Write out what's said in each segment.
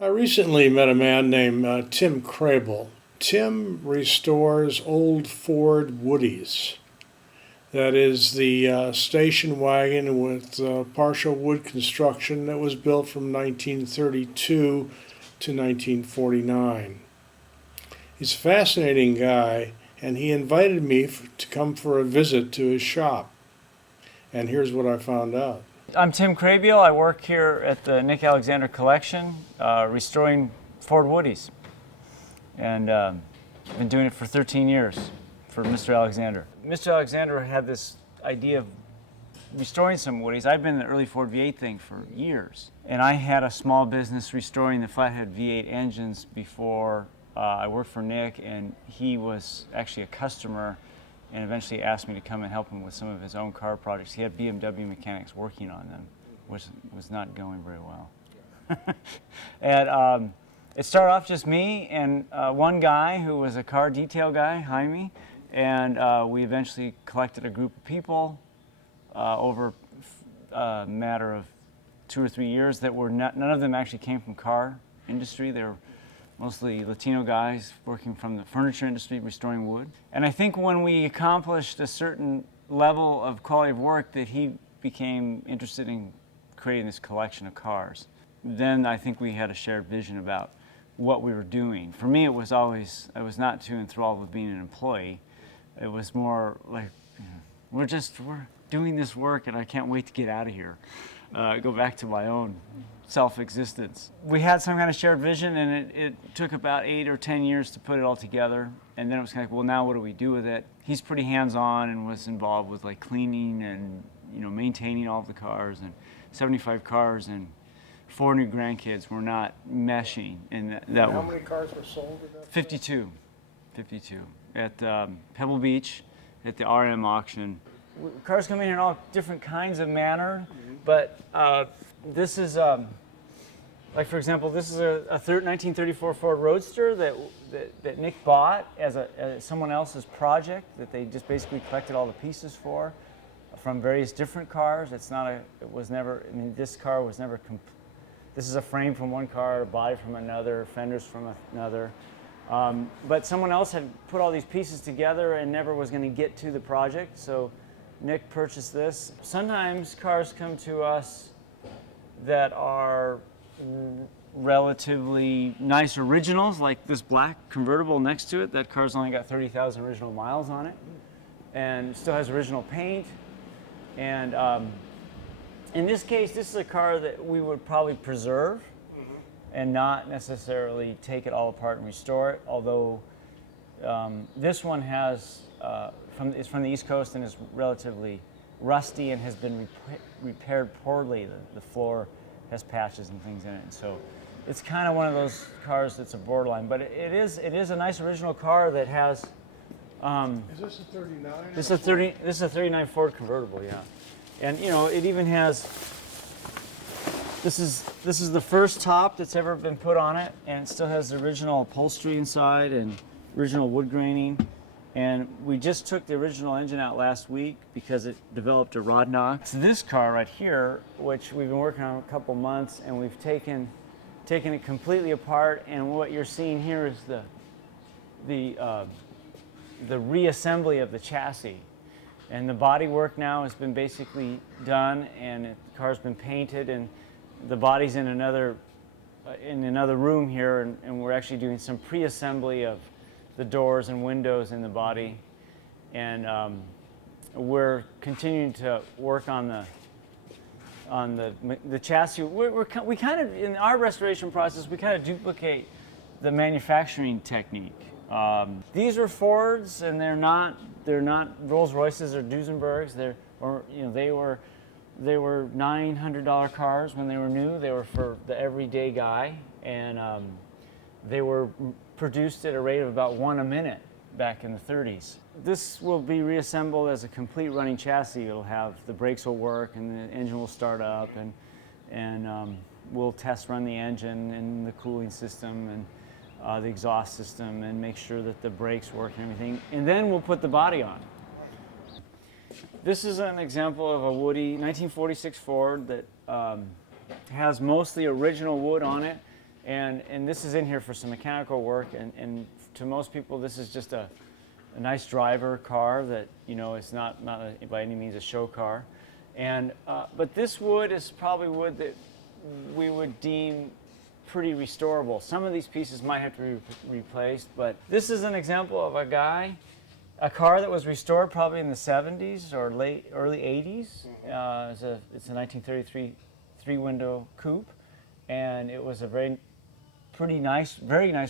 I recently met a man named Tim Krebiel. Tim restores old Ford Woodies. That is the station wagon with partial wood construction that was built from 1932 to 1949. He's a fascinating guy, and he invited me to come for a visit to his shop. And here's what I found out. I'm Tim Krebiel. I work here at the Nick Alexander Collection, restoring Ford Woodies. And I've been doing it for 13 years for Mr. Alexander. Mr. Alexander had this idea of restoring some Woodies. I'd been in the early Ford V8 thing for years. And I had a small business restoring the flathead V8 engines before I worked for Nick, and he was actually a customer and eventually asked me to come and help him with some of his own car projects. He had BMW mechanics working on them, which was not going very well. And it started off just me and one guy who was a car detail guy, Jaime, and we eventually collected a group of people over a matter of 2 or 3 years that were none of them actually came from car industry. They were mostly Latino guys working from the furniture industry, restoring wood. And I think when we accomplished a certain level of quality of work that he became interested in creating this collection of cars. Then I think we had a shared vision about what we were doing. For me, it was always, I was not too enthralled with being an employee. It was more like, we're doing this work and I can't wait to get out of here. Go back to my own self-existence. We had some kind of shared vision, and it took about 8 or 10 years to put it all together. And then it was kind of like, well, now what do we do with it? He's pretty hands-on and was involved with like cleaning and maintaining all of the cars, and 75 cars and 4 new grandkids were not meshing. And that How many cars were sold at that 52 at Pebble Beach at the RM auction. Cars come in here in all different kinds of manner, but this is, like for example, this is a 1934 Ford Roadster that Nick bought as someone else's project that they just basically collected all the pieces for from various different cars. This car was never, this is a frame from one car, a body from another, fenders from another. But someone else had put all these pieces together and never was going to get to the project, so Nick purchased this. Sometimes cars come to us that are relatively nice originals, like this black convertible next to it. That car's only got 30,000 original miles on it and still has original paint. And in this case, this is a car that we would probably preserve and not necessarily take it all apart and restore it, although this one has it's from the East Coast and is relatively rusty and has been repaired poorly. The floor has patches and things in it, and so it's kind of one of those cars that's a borderline. But it is a nice original car that has. Is this a 39? This is a 39 Ford Convertible, yeah, and it even has. This is the first top that's ever been put on it, and it still has the original upholstery inside and original wood graining. And we just took the original engine out last week because it developed a rod knock. It's this car right here, which we've been working on a couple months, and we've taken it completely apart. And what you're seeing here is the reassembly of the chassis. And the body work now has been basically done, and the car's been painted, and the body's in another room here, and we're actually doing some pre-assembly of the doors and windows in the body, and we're continuing to work on the chassis. We kind of, in our restoration process, we kind of duplicate the manufacturing technique. These are Fords, and they're not Rolls Royces or Duesenbergs. They were $900 cars when they were new. They were for the everyday guy, and they were produced at a rate of about 1 a minute back in the 30s. This will be reassembled as a complete running chassis. It'll have, the brakes will work and the engine will start up, and we'll test run the engine and the cooling system and the exhaust system and make sure that the brakes work and everything. And then we'll put the body on. This is an example of a Woody 1946 Ford that has mostly original wood on it, And this is in here for some mechanical work, and to most people this is just a nice driver car that, you know, it's not by any means a show car. And but this wood is probably wood that we would deem pretty restorable. Some of these pieces might have to be replaced, but this is an example of a car that was restored probably in the 70s or early 80s. It's a 1933 three-window coupe, and it was a very nice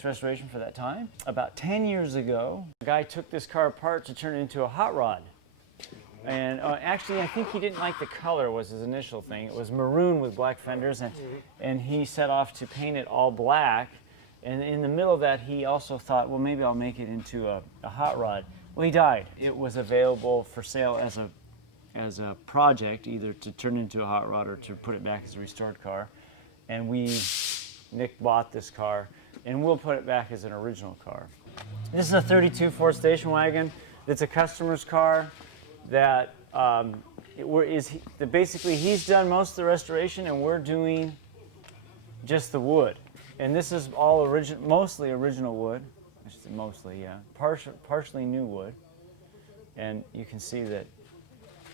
restoration for that time. About 10 years ago, a guy took this car apart to turn it into a hot rod. And actually, I think he didn't like the color was his initial thing. It was maroon with black fenders, and he set off to paint it all black. And in the middle of that, he also thought, well, maybe I'll make it into a hot rod. Well, he died. It was available for sale as a project, either to turn into a hot rod or to put it back as a restored car. And Nick bought this car, and we'll put it back as an original car. This is a 32 Ford Station Wagon. It's a customer's car that basically he's done most of the restoration, and we're doing just the wood. And this is all mostly original wood. I should say mostly, yeah. Partially new wood. And you can see that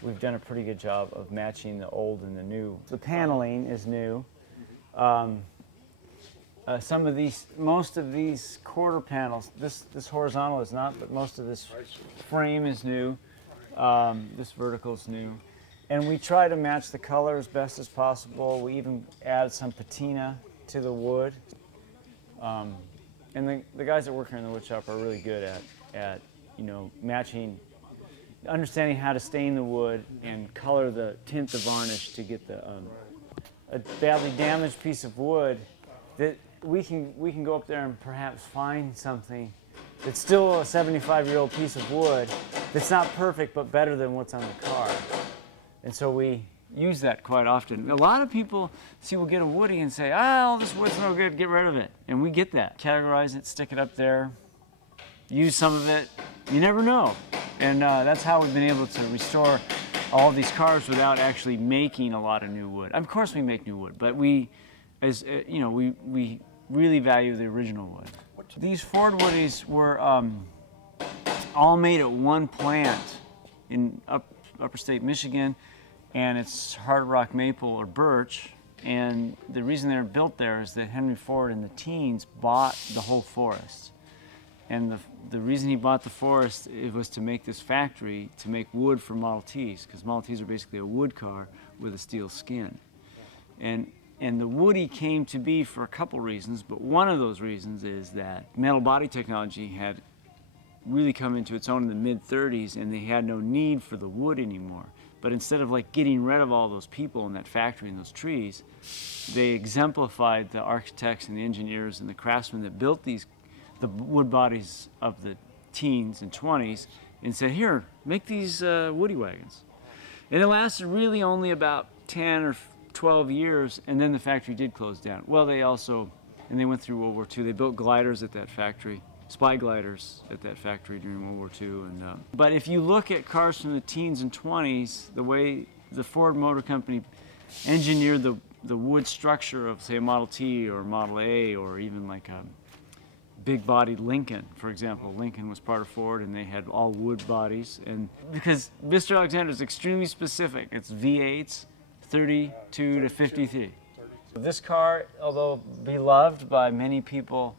we've done a pretty good job of matching the old and the new. The paneling is new. Most of these quarter panels, this horizontal is not, but most of this frame is new. This vertical is new. And we try to match the color as best as possible. We even add some patina to the wood. And the guys that work here in the wood shop are really good at matching, understanding how to stain the wood and color tint the varnish to get a badly damaged piece of wood that we can go up there and perhaps find something that's still a 75-year-old piece of wood that's not perfect but better than what's on the car. And so we use that quite often. A lot of people we'll get a Woody and say, all this wood's no good, get rid of it. And we get that. Categorize it, stick it up there, use some of it. You never know. And that's how we've been able to restore all these cars without actually making a lot of new wood. Of course we make new wood, but we really value the original wood. These Ford Woodies were all made at one plant in upper state Michigan, and it's hard rock maple or birch. And the reason they're built there is that Henry Ford in the teens bought the whole forest. And the reason he bought the forest, it was to make this factory to make wood for Model Ts, because Model Ts are basically a wood car with a steel skin. And the Woody came to be for a couple reasons, but one of those reasons is that metal body technology had really come into its own in the mid-30s, and they had no need for the wood anymore. But instead of getting rid of all those people in that factory and those trees, they exemplified the architects and the engineers and the craftsmen that built the wood bodies of the teens and 20s and said, here, make these Woody wagons. And it lasted really only about 10 or 12 years, and then the factory did close down. Well, they went through World War II. They built gliders at that factory, spy gliders at that factory during World War II. But if you look at cars from the teens and 20s, the way the Ford Motor Company engineered the wood structure of, say, a Model T or Model A, or even like a big-bodied Lincoln, for example. Lincoln was part of Ford, and they had all wood bodies. And because Mr. Alexander is extremely specific, it's V8s, 32 to 53. This car, although beloved by many people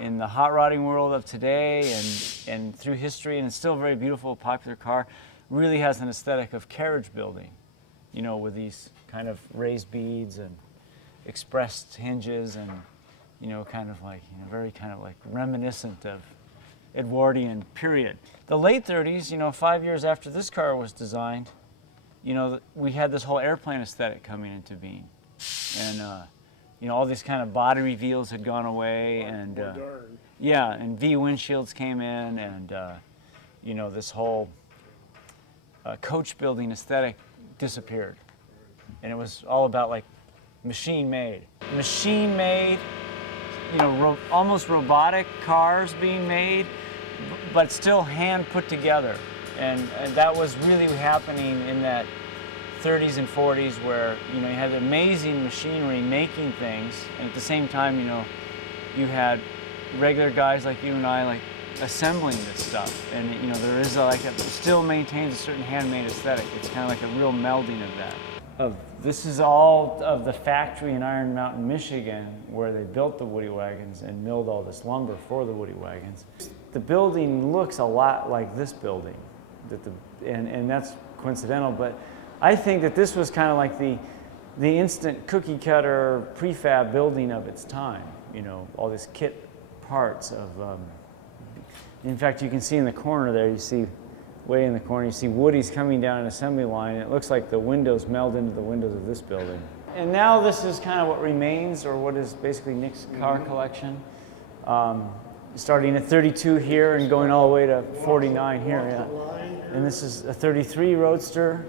in the hot rodding world of today and through history, and it's still a very beautiful, popular car, really has an aesthetic of carriage building, with these kind of raised beads and expressed hinges and, very kind of like reminiscent of Edwardian period. The late 30s, 5 years after this car was designed, we had this whole airplane aesthetic coming into being. And, all these kind of body reveals had gone away, and and V windshields came in, and this whole coach building aesthetic disappeared, and it was all about machine made, almost robotic cars being made, but still hand put together, and that was really happening in that 30s and 40s where, you had amazing machinery making things, and at the same time, you had regular guys like you and I, like, assembling this stuff. And, there is still maintains a certain handmade aesthetic. It's kind of like a real melding of that. This is all of the factory in Iron Mountain, Michigan, where they built the Woody wagons and milled all this lumber for the Woody wagons. The building looks a lot like this building, and that's coincidental, but I think that this was kind of like the instant cookie cutter prefab building of its time. All these kit parts of. In fact, you can see in the corner there. You see, way in the corner, you see Woodies coming down an assembly line. And it looks like the windows meld into the windows of this building. And now this is kind of what remains, or what is basically Nick's car collection. Starting at 32 here and going all the way to 49 here. Yeah. And this is a 33 Roadster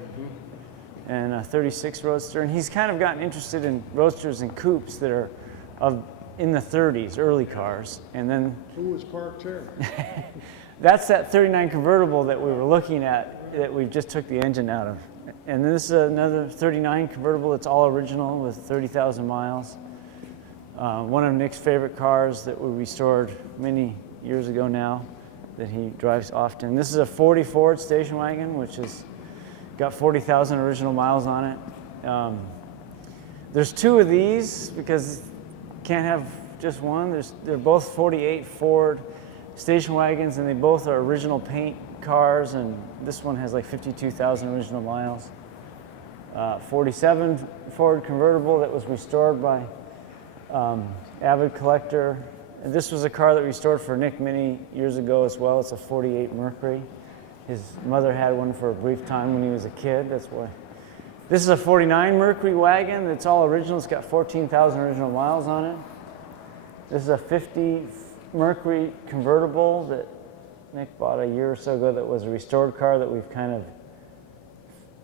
and a 36 Roadster. And he's kind of gotten interested in Roadsters and Coupes that are in the 30s, early cars. And then who was parked here? That's that 39 convertible that we were looking at that we just took the engine out of. And this is another 39 convertible that's all original with 30,000 miles. One of Nick's favorite cars that we restored many years ago now that he drives often. This is a 40 Ford Station Wagon, which has got 40,000 original miles on it. There's two of these because you can't have just one. They're both 48 Ford Station Wagons, and they both are original paint cars, and this one has like 52,000 original miles. 47 Ford Convertible that was restored by avid collector. And this was a car that we restored for Nick many years ago as well. It's a 48 Mercury. His mother had one for a brief time when he was a kid. That's why. This is a 49 Mercury wagon that's all original. It's got 14,000 original miles on it. This is a 50 Mercury Convertible that Nick bought a year or so ago that was a restored car that we've kind of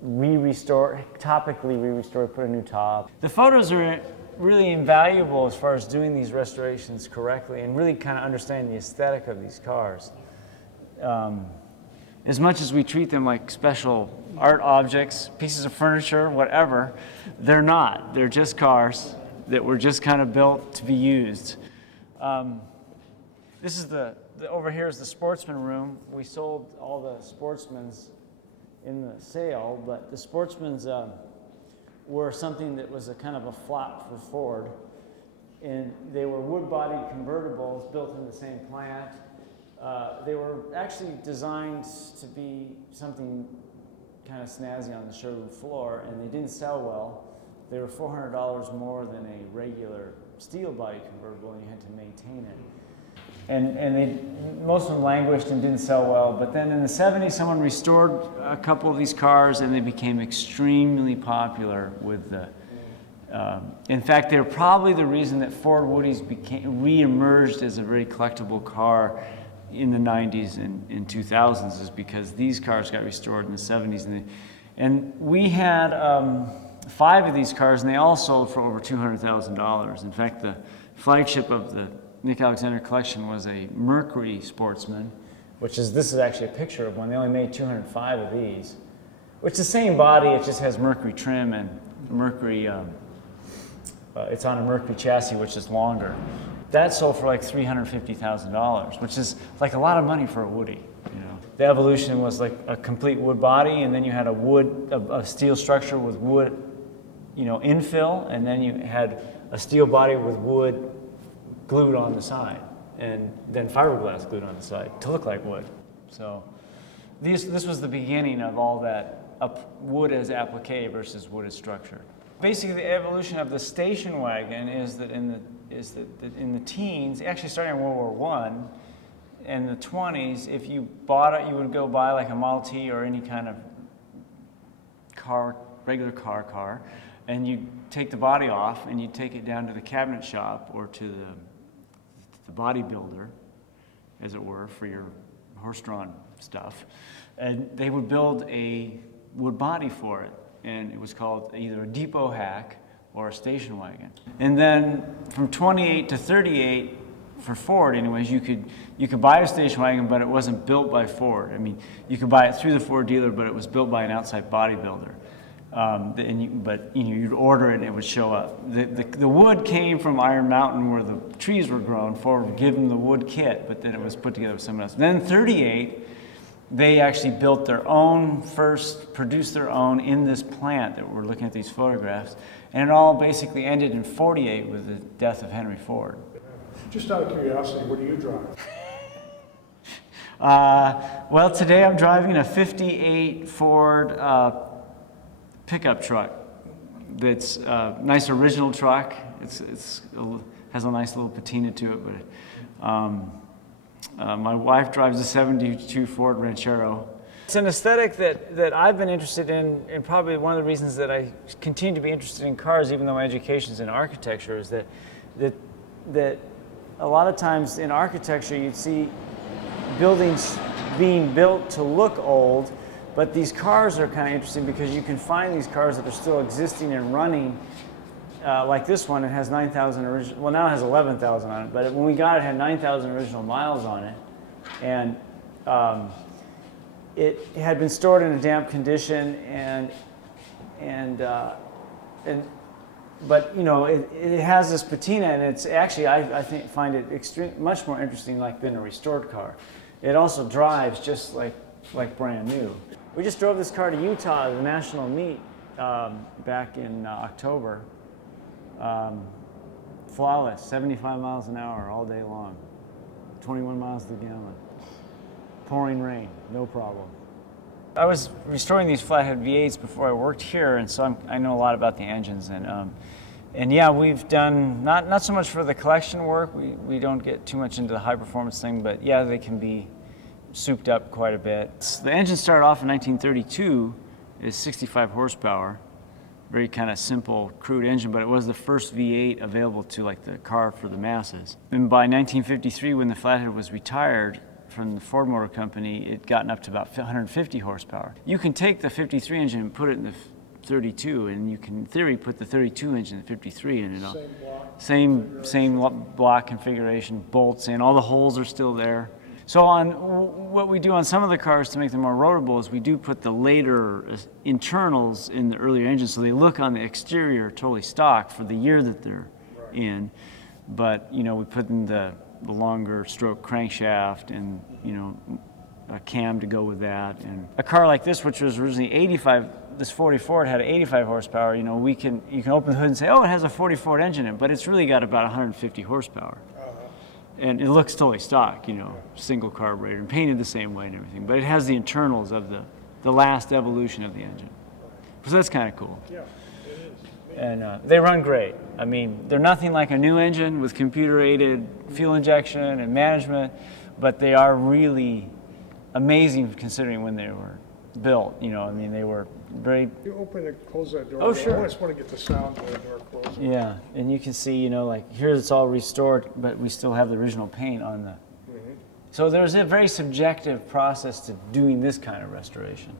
re-restored, topically re-restored, put a new top. The photos are really invaluable as far as doing these restorations correctly and really kind of understanding the aesthetic of these cars. As much as we treat them like special art objects, pieces of furniture, whatever, they're not. They're just cars that were just kind of built to be used. This is over here is the Sportsman room. We sold all the Sportsmans in the sale, but the Sportsmans were something that was a kind of a flop for Ford. And they were wood-bodied convertibles built in the same plant. They were actually designed to be something kind of snazzy on the showroom floor, and they didn't sell well. They were $400 more than a regular steel-body convertible, and you had to maintain it. And most of them languished and didn't sell well. But then in the 70s, someone restored a couple of these cars, and they became extremely popular with the. In fact, they're probably the reason that Ford Woodies re-emerged as a very collectible car in the 90s and 2000s, is because these cars got restored in the 70s. And we had 5 of these cars, and they all sold for over $200,000. In fact, the flagship of the Nick Alexander collection was a Mercury Sportsman, this is actually a picture of one. They only made 205 of these, which is the same body, it just has Mercury trim and Mercury, it's on a Mercury chassis, which is longer. That sold for like $350,000, which is like a lot of money for a Woody. The evolution was like a complete wood body, and then you had a steel structure with wood, infill, and then you had a steel body with wood glued on the side, and then fiberglass glued on the side to look like wood. So this was the beginning of all that wood as applique versus wood as structure. Basically, the evolution of the station wagon is that in the teens, actually starting in World War I, and the 20s, if you bought it, you would go buy like a Model T or any kind of regular car, and you take the body off and you take it down to the cabinet shop or to the body builder, as it were, for your horse-drawn stuff. And they would build a wood body for it, and it was called either a depot hack or a station wagon. And then from 28 to 38, for Ford anyways, you could buy a station wagon, but it wasn't built by Ford. I mean, you could buy it through the Ford dealer, but it was built by an outside bodybuilder. But you'd order it and it would show up. The wood came from Iron Mountain where the trees were grown. Ford would give them the wood kit, but then it was put together with someone else. Then 38, they actually built their own produced their own in this plant that we're looking at these photographs. And it all basically ended in 48 with the death of Henry Ford. Just out of curiosity, what do you drive? Well, today I'm driving a 58 Ford pickup truck. That's a nice original truck. It has a nice little patina to it, but my wife drives a 72 Ford Ranchero. It's an aesthetic that I've been interested in, and probably one of the reasons that I continue to be interested in cars, even though my education's in architecture, is that a lot of times in architecture you'd see buildings being built to look old, but these cars are kind of interesting because you can find these cars that are still existing and running. Like this one, it has 9,000 original, well now it has 11,000 on it, but when we got it, it had 9,000 original miles on it. And it had been stored in a damp condition but it has this patina, and it's actually, I think, find it much more interesting than a restored car. It also drives just like brand new. We just drove this car to Utah, the national meet, back in October. Flawless, 75 miles an hour all day long, 21 miles to the gallon. Pouring rain, no problem. I was restoring these flathead V8s before I worked here, and so I know a lot about the engines. And yeah, we've done not so much for the collection work. We don't get too much into the high performance thing, but yeah, they can be souped up quite a bit. The engine started off in 1932 is 65 horsepower, very kind of simple, crude engine, but it was the first V8 available to the car for the masses. And by 1953, when the flathead was retired from the Ford Motor Company, it gotten up to about 150 horsepower. You can take the 53 engine and put it in the 32, and you can, in theory, put the 32 engine in the 53 in it. Same block configuration, bolts in, all the holes are still there. So what we do on some of the cars to make them more roadable is we do put the later internals in the earlier engines, so they look on the exterior totally stock for the year that they're in. But we put in the longer stroke crankshaft and a cam to go with that. And a car like this, which was originally 85, this 40 Ford had 85 horsepower. You can open the hood and say, oh, it has a 40 Ford engine in it, but it's really got about 150 horsepower. And it looks totally stock, single carburetor and painted the same way and everything. But it has the internals of the last evolution of the engine. So that's kind of cool. Yeah, it is. And they run great. I mean, they're nothing like a new engine with computer-aided fuel injection and management, but they are really amazing considering when they were built. They were very... You open and close that door. Oh, sure. I just want to get the sound of the door closed. Yeah, and you can see, here it's all restored, but we still have the original paint on the... Mm-hmm. So there's a very subjective process to doing this kind of restoration.